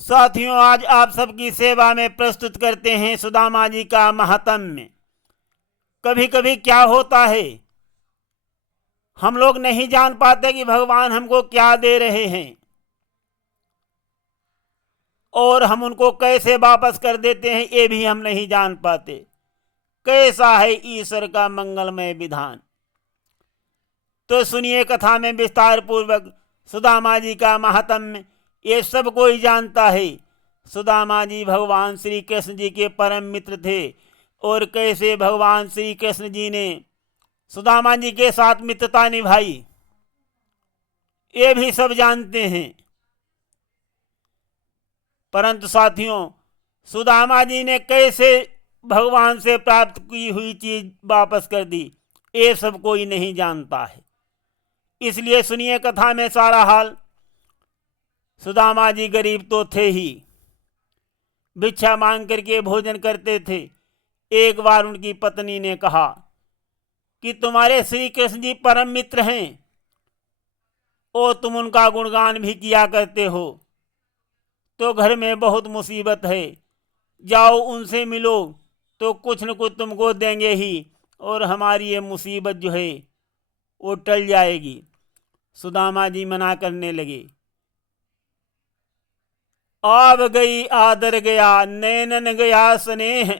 साथियों, आज आप सबकी सेवा में प्रस्तुत करते हैं सुदामा जी का महात्म्य। कभी कभी क्या होता है, हम लोग नहीं जान पाते कि भगवान हमको क्या दे रहे हैं और हम उनको कैसे वापस कर देते हैं, ये भी हम नहीं जान पाते। कैसा है ईश्वर का मंगलमय विधान। तो सुनिए कथा में विस्तार पूर्वक सुदामा जी का महात्म्य। ये सब कोई जानता है। सुदामा जी भगवान श्री कृष्ण जी के परम मित्र थे और कैसे भगवान श्री कृष्ण जी ने सुदामा जी के साथ मित्रता निभाई, ये भी सब जानते हैं। परंतु साथियों, सुदामा जी ने कैसे भगवान से प्राप्त की हुई चीज वापस कर दी, ये सब कोई नहीं जानता है। इसलिए सुनिए कथा में सारा हाल। सुदामा जी गरीब तो थे ही, भिक्षा मांग करके भोजन करते थे। एक बार उनकी पत्नी ने कहा कि तुम्हारे श्री कृष्ण जी परम मित्र हैं और तुम उनका गुणगान भी किया करते हो, तो घर में बहुत मुसीबत है, जाओ उनसे मिलो तो कुछ न कुछ तुमको देंगे ही और हमारी ये मुसीबत जो है वो टल जाएगी। सुदामा जी मना करने लगे। आव गई आदर गया, नैनन गया स्नेह,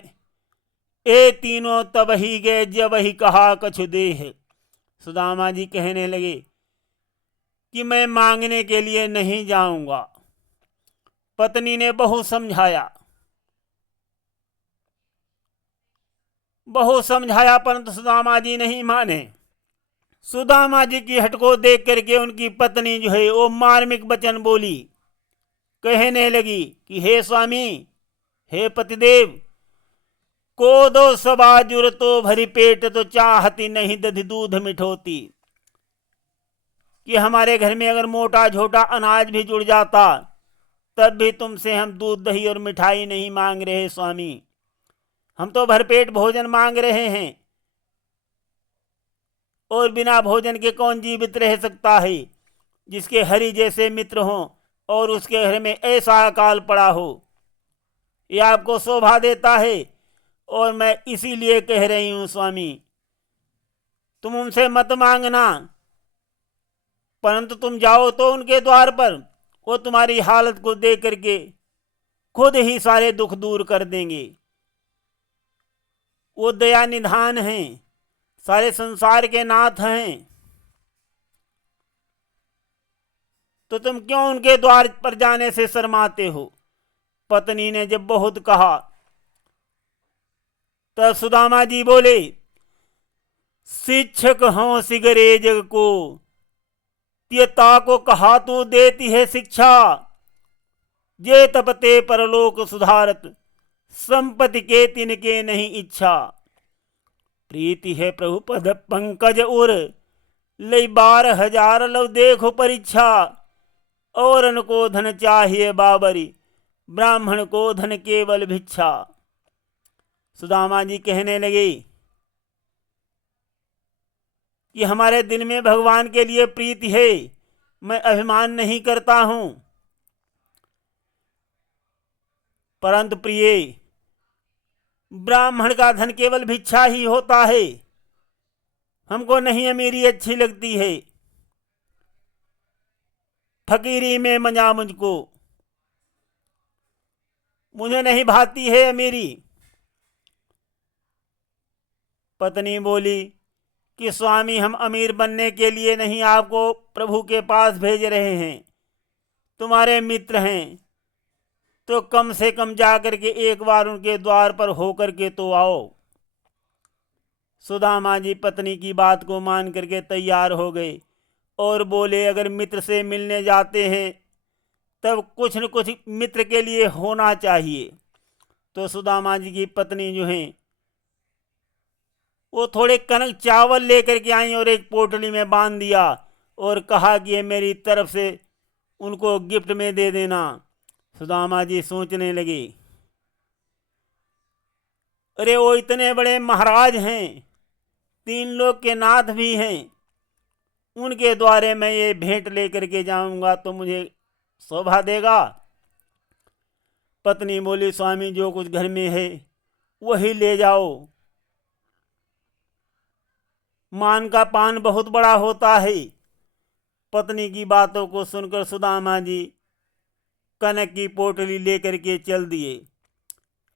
ए तीनों तब ही गए जब ही कहा कछु देह। सुदामा जी कहने लगे कि मैं मांगने के लिए नहीं जाऊंगा। पत्नी ने बहुत समझाया परंतु सुदामा जी नहीं माने। सुदामा जी की हट को देख करके उनकी पत्नी जो है वो मार्मिक वचन बोली। कहने लगी कि हे स्वामी, हे पतिदेव, को दो सबाजुर तो भरी पेट तो चाहती नहीं दधि दूध मिठोती। कि हमारे घर में अगर मोटा छोटा अनाज भी जुड़ जाता तब भी तुमसे हम दूध दही और मिठाई नहीं मांग रहे स्वामी, हम तो भरपेट भोजन मांग रहे हैं। और बिना भोजन के कौन जीवित रह सकता है। जिसके हरि जैसे मित्र हों और उसके घर में ऐसा अकाल पड़ा हो, यह आपको शोभा देता है। और मैं इसीलिए कह रही हूं स्वामी, तुम उनसे मत मांगना, परंतु तुम जाओ तो उनके द्वार पर, वो तुम्हारी हालत को देख करके खुद ही सारे दुख दूर कर देंगे। वो दया निधान हैं, सारे संसार के नाथ हैं, तो तुम क्यों उनके द्वार पर जाने से शर्माते हो। पत्नी ने जब बहुत कहा तब सुदामा जी बोले, शिक्षक हों सिगरे जग को, त्यता को कहा तू देती है शिक्षा। जे तपते परलोक सुधारत, संपत्ति के तिनके नहीं इच्छा। प्रीति है प्रभु पद पंकज उर, लई 12,000 लव देखो परीक्षा। औरन को धन चाहिए बाबरी, ब्राह्मण को धन केवल भिक्षा। सुदामा जी कहने लगे कि हमारे दिल में भगवान के लिए प्रीति है, मैं अभिमान नहीं करता हूं, परंतु प्रिय, ब्राह्मण का धन केवल भिक्षा ही होता है, हमको नहीं अमीरी अच्छी लगती है। फकीरी में मजा मुझको, मुझे नहीं भाती है अमीरी। पत्नी बोली कि स्वामी, हम अमीर बनने के लिए नहीं आपको प्रभु के पास भेज रहे हैं, तुम्हारे मित्र हैं, तो कम से कम जाकर के एक बार उनके द्वार पर होकर के तो आओ। सुदामा जी पत्नी की बात को मान करके तैयार हो गए और बोले, अगर मित्र से मिलने जाते हैं तब कुछ न कुछ मित्र के लिए होना चाहिए। तो सुदामा जी की पत्नी जो है वो थोड़े कनक चावल लेकर के आई और एक पोटली में बांध दिया और कहा कि ये मेरी तरफ से उनको गिफ्ट में दे देना। सुदामा जी सोचने लगे, अरे वो इतने बड़े महाराज हैं, 3 लोग के नाथ भी हैं, उनके द्वारे मैं ये भेंट लेकर के जाऊंगा तो मुझे शोभा देगा। पत्नी बोली, स्वामी जो कुछ घर में है वही ले जाओ। मान का पान बहुत बड़ा होता है। पत्नी की बातों को सुनकर सुदामा जी कनक की पोटली लेकर के चल दिए।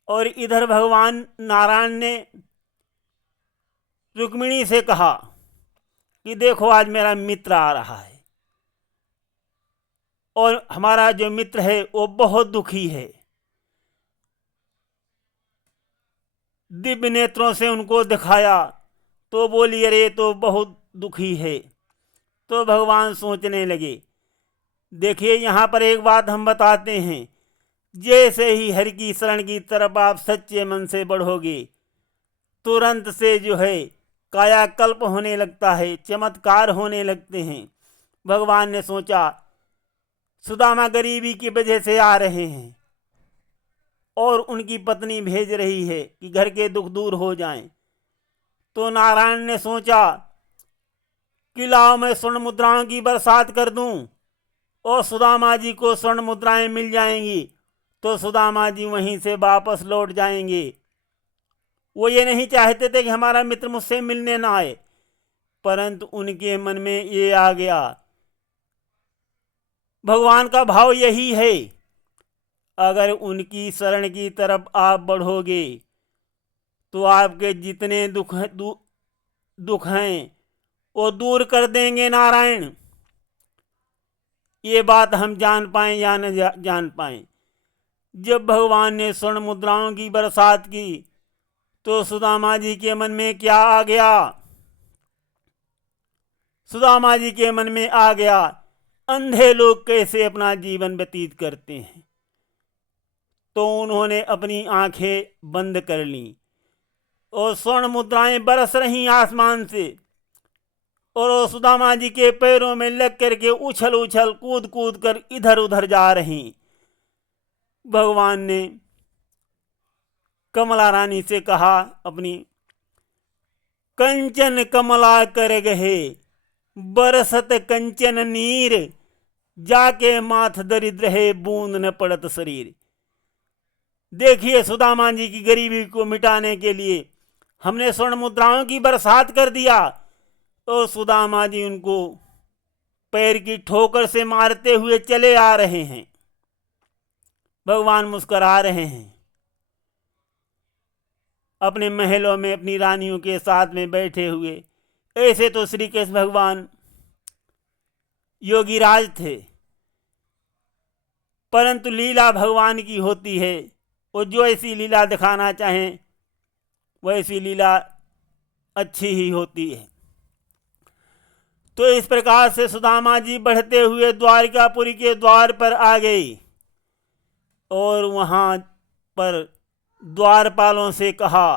और इधर भगवान नारायण ने रुक्मिणी से कहा कि देखो आज मेरा मित्र आ रहा है और हमारा जो मित्र है वो बहुत दुखी है। दिव्य नेत्रों से उनको दिखाया तो बोली, अरे तो बहुत दुखी है। तो भगवान सोचने लगे, देखिए यहाँ पर एक बात हम बताते हैं, जैसे ही हरि की शरण की तरफ आप सच्चे मन से बढ़ोगे तुरंत से जो है कायाकल्प होने लगता है, चमत्कार होने लगते हैं। भगवान ने सोचा सुदामा गरीबी की वजह से आ रहे हैं और उनकी पत्नी भेज रही है कि घर के दुख दूर हो जाएं। तो नारायण ने सोचा कि लाओ मैं स्वर्ण मुद्राओं की बरसात कर दूं और सुदामा जी को स्वर्ण मुद्राएं मिल जाएंगी तो सुदामा जी वहीं से वापस लौट जाएंगे। वो ये नहीं चाहते थे कि हमारा मित्र मुझसे मिलने ना आए, परंतु उनके मन में ये आ गया। भगवान का भाव यही है, अगर उनकी शरण की तरफ आप बढ़ोगे तो आपके जितने दुख हैं वो दूर कर देंगे नारायण। ये बात हम जान पाएं या न जान पाएं। जब भगवान ने स्वर्ण मुद्राओं की बरसात की तो सुदामा जी के मन में क्या आ गया? सुदामा जी के मन में आ गया अंधे लोग कैसे अपना जीवन व्यतीत करते हैं। तो उन्होंने अपनी आंखें बंद कर लीं और स्वर्ण मुद्राएं बरस रही आसमान से और वो सुदामा जी के पैरों में लग करके उछल उछल कूद कूद कर इधर उधर जा रही। भगवान ने कमला रानी से कहा अपनी, कंचन कमला कर गहे बरसत कंचन नीर, जाके माथ दरिद्र है बूंद न पड़त शरीर। देखिए सुदामा जी की गरीबी को मिटाने के लिए हमने स्वर्ण मुद्राओं की बरसात कर दिया और सुदामा जी उनको पैर की ठोकर से मारते हुए चले आ रहे हैं। भगवान मुस्कुरा रहे हैं। अपने महलों में अपनी रानियों के साथ में बैठे हुए। ऐसे तो श्री कृष्ण भगवान योगीराज थे, परंतु लीला भगवान की होती है, वो जो ऐसी लीला दिखाना चाहें वैसी लीला अच्छी ही होती है। तो इस प्रकार से सुदामा जी बढ़ते हुए द्वारिकापुरी के द्वार पर आ गई और वहां पर द्वारपालों से कहा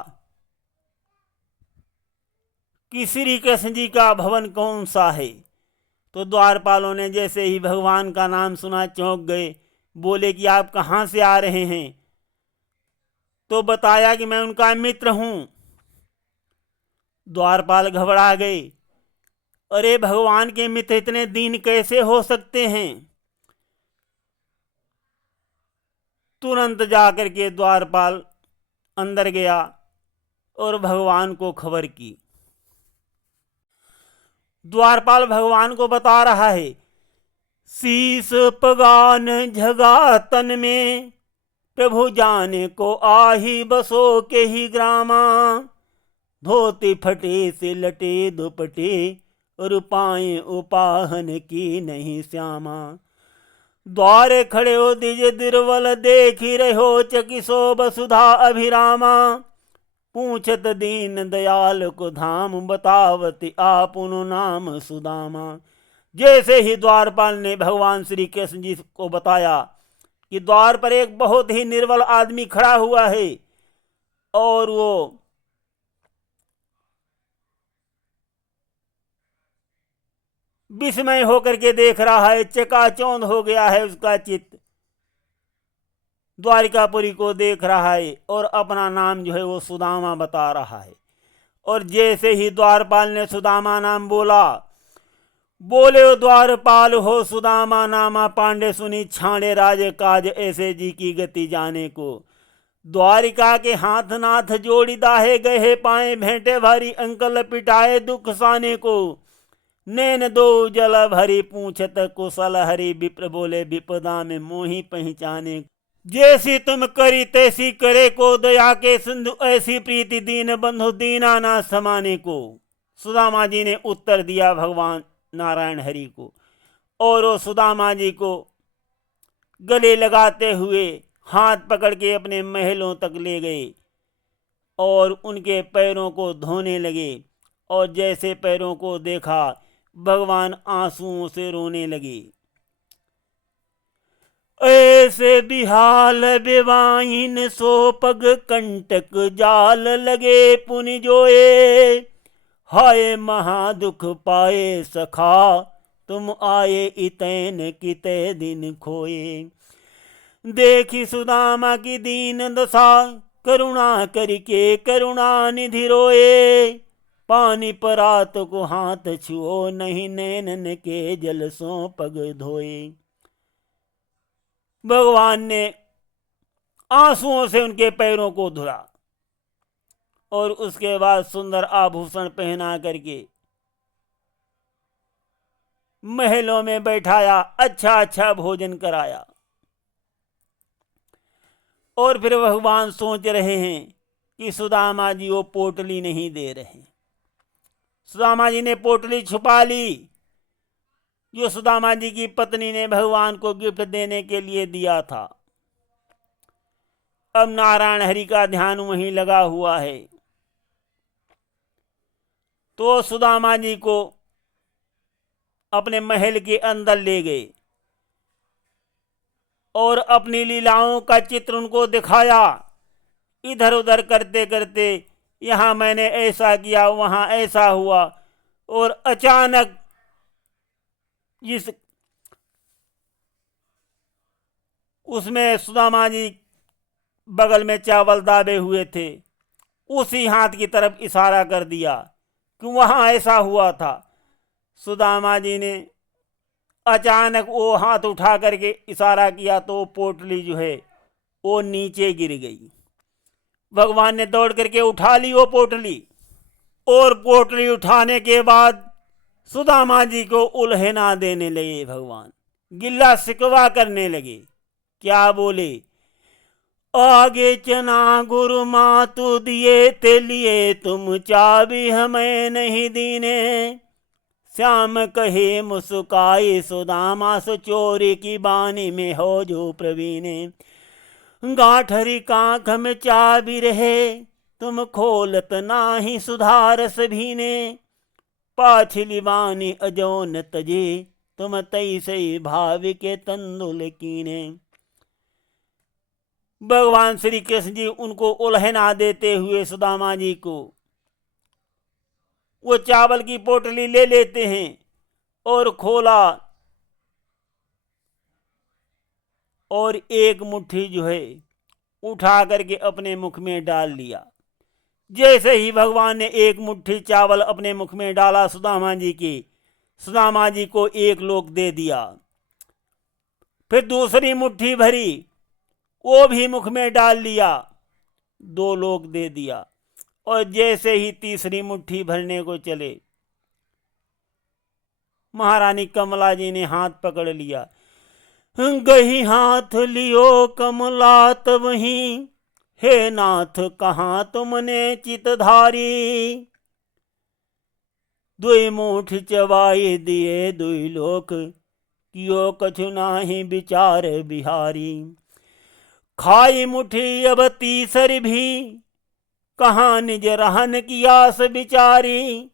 कि श्री कृष्ण जी का भवन कौन सा है। तो द्वारपालों ने जैसे ही भगवान का नाम सुना चौंक गए, बोले कि आप कहाँ से आ रहे हैं। तो बताया कि मैं उनका मित्र हूं। द्वारपाल घबरा गए, अरे भगवान के मित्र इतने दीन कैसे हो सकते हैं। तुरंत जाकर के द्वारपाल अंदर गया और भगवान को खबर की। द्वारपाल भगवान को बता रहा है, शीस पगान झगा तन में, प्रभु जाने को आही बसो के ही ग्रामा, धोती फटे से लटे दुपटे, रूपाएं उपाहन की नहीं श्यामा। द्वारे खड़े हो दिज दिरवल देखी रहो चकिसो वसुधा अभिरामा, पूछत दीन दयाल को धाम, बतावती आपुनु नाम सुदामा। जैसे ही द्वारपाल ने भगवान श्री कृष्ण जी को बताया कि द्वार पर एक बहुत ही निर्बल आदमी खड़ा हुआ है और वो विस्मय होकर के देख रहा है, चकाचौंध हो गया है उसका चित्त, द्वारिकापुरी को देख रहा है और अपना नाम जो है वो सुदामा बता रहा है। और जैसे ही द्वारपाल ने सुदामा नाम बोला, बोले द्वारपाल हो सुदामा नामा, पांडे सुनी छाणे राज काज, ऐसे जी की गति जाने को। द्वारिका के हाथ नाथ जोड़ी दाहे, गहे पाए भेंटे भारी, अंकल पिटाए दुख साने को। नैन दो जल भरी पूछत कुशल हरि, विप्र बोले विपदा में मोही पहचाने। जैसी तुम करी तैसी करे को, दया के सिंधु ऐसी प्रीति, दीन बंधु दीना ना समाने को। सुदामा जी ने उत्तर दिया भगवान नारायण हरि को, और वो सुदामा जी को गले लगाते हुए हाथ पकड़ के अपने महलों तक ले गए और उनके पैरों को धोने लगे। और जैसे पैरों को देखा, भगवान आंसुओं से रोने लगे। ऐसे बिहाल बेवाइन, सो पग कंटक जाल लगे पुनि जोए। हाय महादुख पाए सखा, तुम आए इतैन किते दिन खोए। देखी सुदामा की दीन दशा, करुणा करके करुणा निधि रोए। पानी परात को हाथ छुओ, नहीं नैनन के जल सो पग धोए। भगवान ने आंसुओं से उनके पैरों को धुला और उसके बाद सुंदर आभूषण पहना करके महलों में बैठाया, अच्छा अच्छा भोजन कराया। और फिर भगवान सोच रहे हैं कि सुदामा जी वो पोटली नहीं दे रहे। सुदामा जी ने पोटली छुपा ली जो सुदामा जी की पत्नी ने भगवान को गिफ्ट देने के लिए दिया था। अब नारायण हरि का ध्यान वहीं लगा हुआ है। तो सुदामा जी को अपने महल के अंदर ले गए और अपनी लीलाओं का चित्र उनको दिखाया। इधर उधर करते करते यहां मैंने ऐसा किया, वहां ऐसा हुआ। और अचानक जिस उसमें सुदामा जी बगल में चावल दाबे हुए थे, उसी हाथ की तरफ इशारा कर दिया कि वहां ऐसा हुआ था। सुदामा जी ने अचानक वो हाथ उठा करके इशारा किया तो पोटली जो है वो नीचे गिर गई। भगवान ने दौड़ करके उठा ली वो पोटली, और पोटली उठाने के बाद सुदामा जी को उल्हेना देने लगे। भगवान गिल्ला शिकवा करने लगे। क्या बोले? आगे चना गुरु मातु दिए, ते लिए तुम चाबी हमें नहीं दीने। श्याम कहे मुस्काए सुदामा, सो चोरी की बानी में हो जो प्रवीणे। गांठरी कांख में चाबी रहे, तुम खोलत नाही सुधारस भीने। पाछली बानी अजोन तजे, तुम तैसे भाव के तंदुल कीने। भगवान श्री कृष्ण जी उनको उल्हना देते हुए सुदामा जी को वो चावल की पोटली ले लेते हैं और खोला, और एक मुट्ठी जो है उठा करके अपने मुख में डाल लिया। जैसे ही भगवान ने एक मुट्ठी चावल अपने मुख में डाला सुदामा जी की, सुदामा जी को एक लोक दे दिया। फिर दूसरी मुट्ठी भरी, वो भी मुख में डाल लिया, 2 लोक दे दिया। और जैसे ही तीसरी मुट्ठी भरने को चले, महारानी कमला जी ने हाथ पकड़ लिया। गही हाथ लियो कमलात वहीं, हे नाथ कहाँ तुमने चितधारी। 2 मुठ चबाई दिए 2 लोक, कियो कछु नाही विचार बिहारी। खाई मुठी अब तीसरी भी, कहाँ निज रहन की आस विचारी।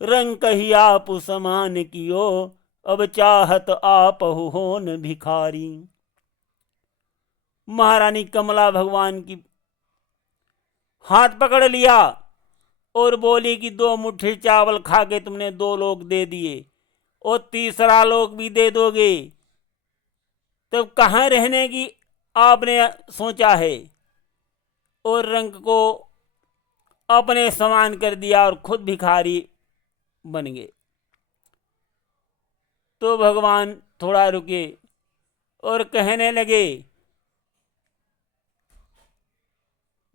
रंग कही आप समान कियो, अब चाहत आप होन भिखारी। महारानी कमला भगवान की हाथ पकड़ लिया और बोली कि 2 मुट्ठी चावल खा के तुमने 2 लोक दे दिए, और तीसरा लोक भी दे दोगे, तो कहाँ रहने की आपने सोचा है। और रंग को अपने समान कर दिया और खुद भिखारी बन गए। तो भगवान थोड़ा रुके और कहने लगे,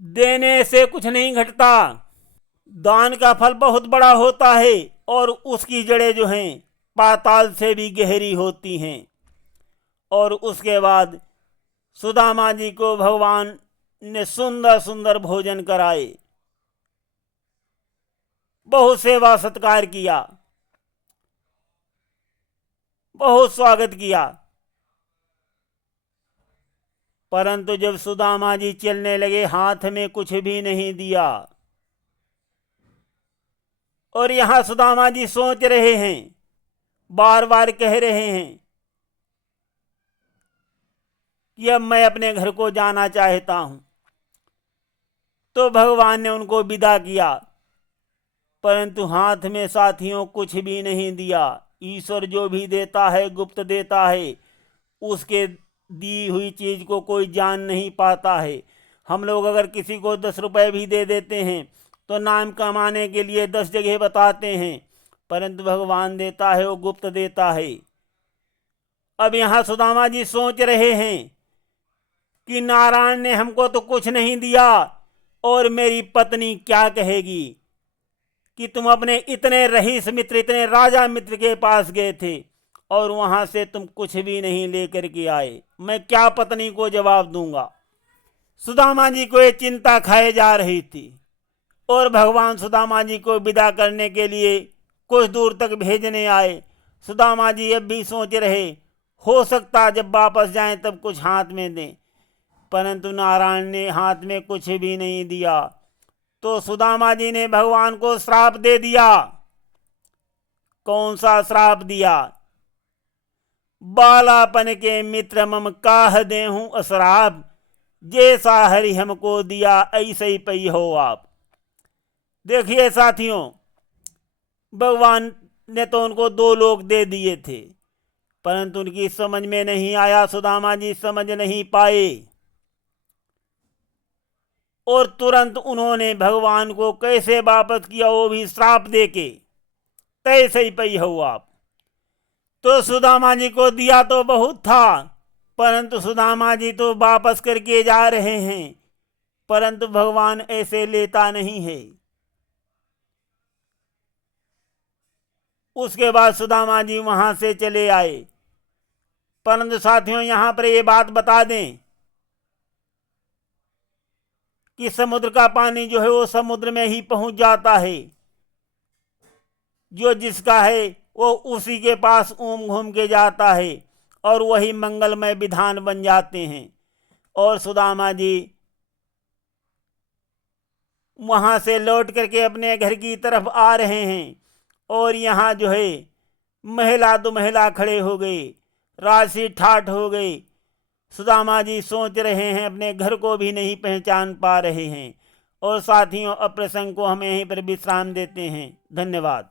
देने से कुछ नहीं घटता, दान का फल बहुत बड़ा होता है और उसकी जड़ें जो हैं पाताल से भी गहरी होती हैं। और उसके बाद सुदामा जी को भगवान ने सुंदर सुंदर भोजन कराए, बहुत सेवा सत्कार किया, बहुत स्वागत किया। परंतु जब सुदामा जी चलने लगे, हाथ में कुछ भी नहीं दिया। और यहां सुदामा जी सोच रहे हैं, बार बार कह रहे हैं कि अब मैं अपने घर को जाना चाहता हूं। तो भगवान ने उनको विदा किया, परंतु हाथ में साथियों कुछ भी नहीं दिया। ईश्वर जो भी देता है गुप्त देता है, उसके दी हुई चीज को कोई जान नहीं पाता है। हम लोग अगर किसी को 10 रुपए भी दे देते हैं तो नाम कमाने के लिए 10 जगह बताते हैं, परंतु भगवान देता है वो गुप्त देता है। अब यहाँ सुदामा जी सोच रहे हैं कि नारायण ने हमको तो कुछ नहीं दिया और मेरी पत्नी क्या कहेगी कि तुम अपने इतने रईस मित्र, इतने राजा मित्र के पास गए थे और वहां से तुम कुछ भी नहीं लेकर के आए, मैं क्या पत्नी को जवाब दूंगा। सुदामा जी को ये चिंता खाए जा रही थी और भगवान सुदामा जी को विदा करने के लिए कुछ दूर तक भेजने आए। सुदामा जी अब भी सोच रहे, हो सकता जब वापस जाएं तब कुछ हाथ में दें, परंतु नारायण ने हाथ में कुछ भी नहीं दिया। तो सुदामा जी ने भगवान को श्राप दे दिया। कौन सा श्राप दिया? बालापन के मित्र मम काह देहूं अश्राप, जैसा हरि हमको दिया ऐसे ही पई हो आप। देखिए साथियों, भगवान ने तो उनको 2 लोक दे दिए थे, परंतु उनकी समझ में नहीं आया, सुदामा जी समझ नहीं पाए और तुरंत उन्होंने भगवान को कैसे वापस किया, वो भी श्राप देके, तैसे ही पई हो आप। तो सुदामा जी को दिया तो बहुत था, परंतु सुदामा जी तो वापस करके जा रहे हैं, परंतु भगवान ऐसे लेता नहीं है। उसके बाद सुदामा जी वहां से चले आए। परंतु साथियों, यहां पर ये बात बता दें कि समुद्र का पानी जो है वो समुद्र में ही पहुंच जाता है। जो जिसका है वो उसी के पास घूम के जाता है और वही मंगलमय विधान बन जाते हैं। और सुदामा जी वहां से लौट करके अपने घर की तरफ आ रहे हैं और यहाँ जो है महिला 2 महिला खड़े हो गए, राशि ठाठ हो गई। सुदामा जी सोच रहे हैं, अपने घर को भी नहीं पहचान पा रहे हैं। और साथियों, अब प्रसंग को हम यहीं पर विश्राम देते हैं। धन्यवाद।